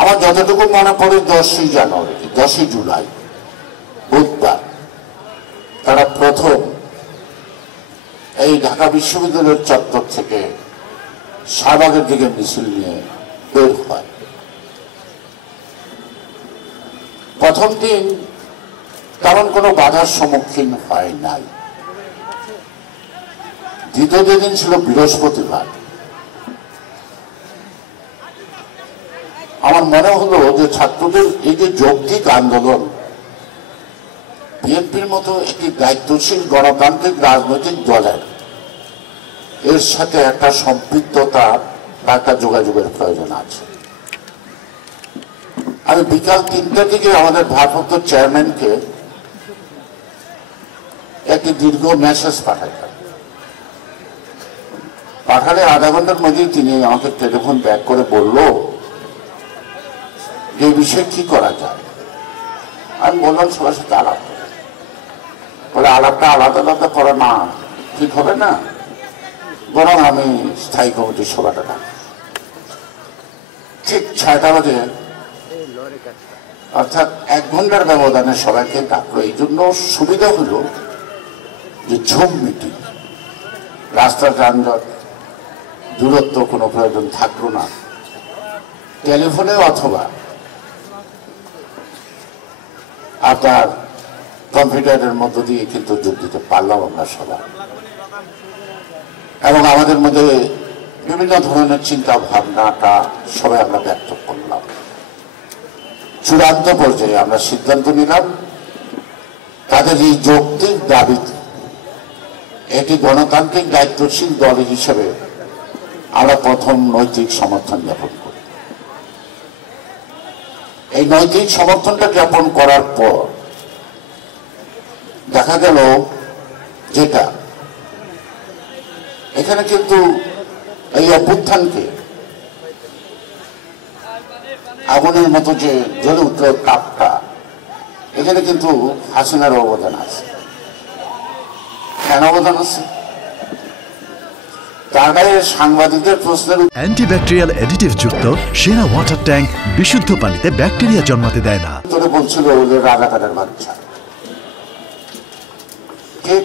আমার যতটুকু মনে পড়ে 10ই জুলাই বুধবার তারা প্রথম এই ঢাকা বিশ্ববিদ্যালয়ের চত্বর থেকে শাহবাগের দিকে মিছিল নিয়ে বের হয়। প্রথম দিন তেমন কোনো বাধার সম্মুখীন হয় নাই। দ্বিতীয় দিন ছিল বৃহস্পতিবার। আমার মনে হলো যে ছাত্রদের এই যে যৌক্তিক আন্দোলন বিএনপির মতো একটি দায়িত্বশীল গণতান্ত্রিক রাজনৈতিক দলের এর সাথে একটা সম্পৃক্ততা বা একটা যোগাযোগের প্রয়োজন আছে। আমি বিকাল 3টার দিকে আমাদের ভারপ্রাপ্ত চেয়ারম্যানকে একটি দীর্ঘ মেসেজ পাঠালে আধা ঘন্টার মধ্যেই তিনি আমাকে টেলিফোন ব্যাক করে বলল যে এই বিষয়ে কি করা যায়। আমি বললাম সবার সাথে আলাপ বলে আলাপটা আলাদা আলাদা করা না ঠিক হবে না, বরং আমি স্থায়ী কমিটির সভাটা ডাকি। ঠিক 6টা বাজে অর্থাৎ 1 ঘন্টার ব্যবধানে সবাইকে ডাকলো। এই জন্য সুবিধা হলো যে ঝুম মিটিং, রাস্তার যানজট, দূরত্ব কোনো প্রয়োজন থাকলো না। টেলিফোনে অথবা আপনার কম্পিউটারের মধ্য দিয়ে কিন্তু যোগ দিতে পারলাম আমরা সবাই, এবং আমাদের মধ্যে বিভিন্ন ধরনের চিন্তা ভাবনাটা সবাই আমরা ব্যক্ত করলাম। চূড়ান্ত পর্যায়ে আমরা সিদ্ধান্ত নিলাম তাদের এই যৌক্তিক দাবি একটি গণতান্ত্রিক দায়িত্বশীল দল হিসেবে আমরা প্রথম নৈতিক সমর্থন জ্ঞাপন করি। এই নৈতিক সমর্থনটা জ্ঞাপন করার পর দেখা গেল যেটা এখানে কিন্তু এই অভ্যুত্থানকে আগুনের মতো যে জ্বলে উঠল তাপটা, এখানে কিন্তু হাসিনার অবদান আছে। কেন অবদান আছে? তার গায়ে সাংবাদিকদের প্রশ্নের অ্যান্টিব্যাকটেরিয়াল অ্যাডিটিভ যুক্ত সেরা ওয়াটার ট্যাঙ্ক বিশুদ্ধ পানিতে ব্যাকটেরিয়া জন্মাতে দেয় না। তোরে বলছিল ওদের রাজাকারের বাচ্চা, ঠিক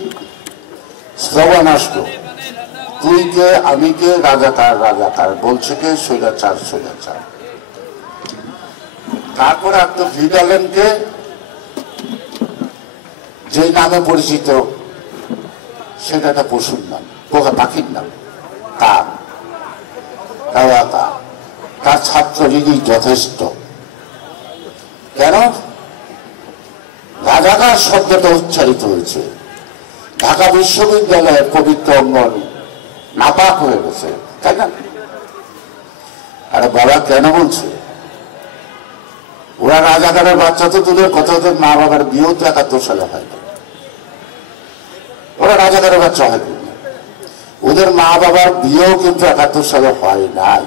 স্লোগান আসলো তুই কে আমি কে, রাজাকার রাজাকার, বলছে কে স্বৈরাচার স্বৈরাচার। তারপরে আপনি ভিডালেনকে যে নামে পরিচিত সেটা একটা পশুর নাম, পাখির নাম, তার ছাত্র যদি যথেষ্ট। কেন রাজাকার শব্দটা উচ্চারিত হয়েছে? ঢাকা বিশ্ববিদ্যালয়ের পবিত্র অঙ্গন নাপাক হয়ে গেছে, তাই না? আরে বাবা কেন বলছে? ওরা রাজাকারের বাচ্চা তো দূরের কথা, ওদের মা বাবার বিয়েও তো 71 সালে হয়নি। ওরা রাজাকারের বাচ্চা হয়নি, ওদের মা বাবার বিয়েও কিন্তু 71 সালে হয় নাই।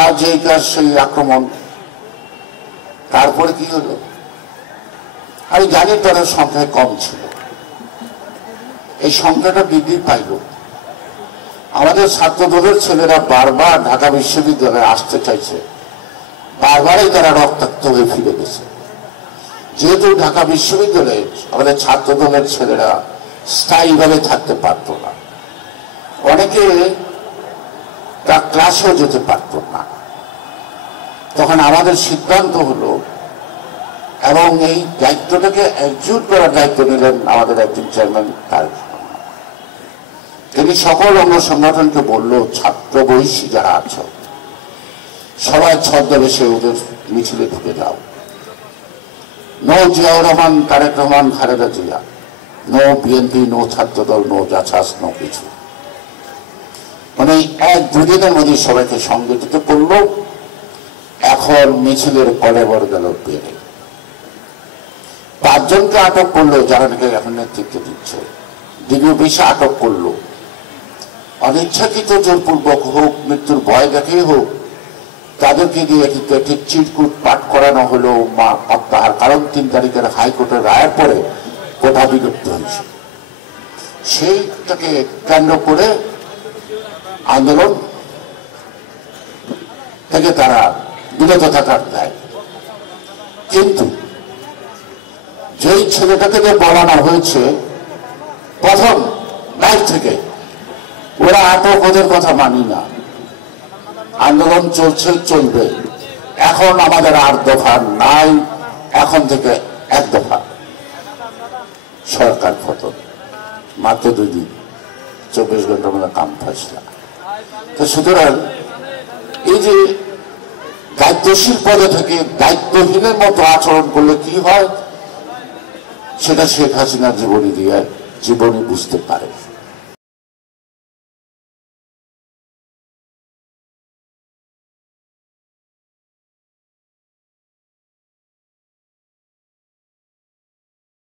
আর যেই কাজ সেই আক্রমণ। তারপরে কি হলো? আমি জানি তাদের সংখ্যায় কম ছিল, এই সংখ্যাটা বৃদ্ধি পাইল। আমাদের ছাত্রদলের ছেলেরা বারবার ঢাকা বিশ্ববিদ্যালয়ে আসতে চাইছে, বারবারই তারা রক্তাক্ত হয়ে ফিরে গেছে। যেহেতু ঢাকা বিশ্ববিদ্যালয়ে আমাদের ছাত্রদলের ছেলেরা স্থায়ীভাবে থাকতে পারত না, অনেকে তার ক্লাসেও যেতে পারত না। তখন আমাদের সিদ্ধান্ত হলো, এবং এই দায়িত্বটাকে একজুট করার দায়িত্ব নিলেন আমাদের একজন চেয়ারম্যান তারেক রহমান। তিনি সকল অঙ্গ সংগঠনকে বলল, ছাত্র বহিষ্ঠী যারা আছো সবাই ছদ্মবেশে ওদের মিছিলে ঢুকে যাও। No Ziaur Rahman, Tarique Rahman, Khaleda Zia, no BNP, no Chhatradal, no জাছাস, নো কিছু। মানে 1-2 দিনের মধ্যে সবাইকে সংগঠিত করলো। এখন মিছিলের কলেবর গেল বেড়ে। 5 জনকে আটক করলো যারা নাকি এখন নেতৃত্ব দিচ্ছে। দীর্ঘ বেশি আটক করলো, অনিচ্ছাকৃত জোরপূর্বক হোক, মৃত্যুর ভয় দেখেই হোক, তাদেরকে দিয়ে একটি চিটকুট পাঠ করানো হলো প্রত্যাহার। কারণ 3 তারিখের হাইকোর্টের রায়ের পরে কোটা বিলুপ্ত হয়েছে। সেইটাকে কেন্দ্র করে আন্দোলন থেকে তারা বিরত থাকার দায়। কিন্তু যেই ছেলেটাকে যে বলানো হয়েছে প্রথম বাইর থেকে, ওরা আটক, ওদের কথা মানি না, আন্দোলন চলছে, চলবে। এখন আমাদের আর দফা নাই, এখন থেকে এক দফা, সরকার পতন, মাত্র 2 দিন, 24 ঘন্টার মধ্যে কাম ফাইসলা। তো সুতরাং এই যে দায়িত্বশীল পদে থেকে দায়িত্বহীনের মতো আচরণ করলে কি হয়, সেটা শেখ হাসিনার জীবনী দিয়ে জীবনী বুঝতে পারে।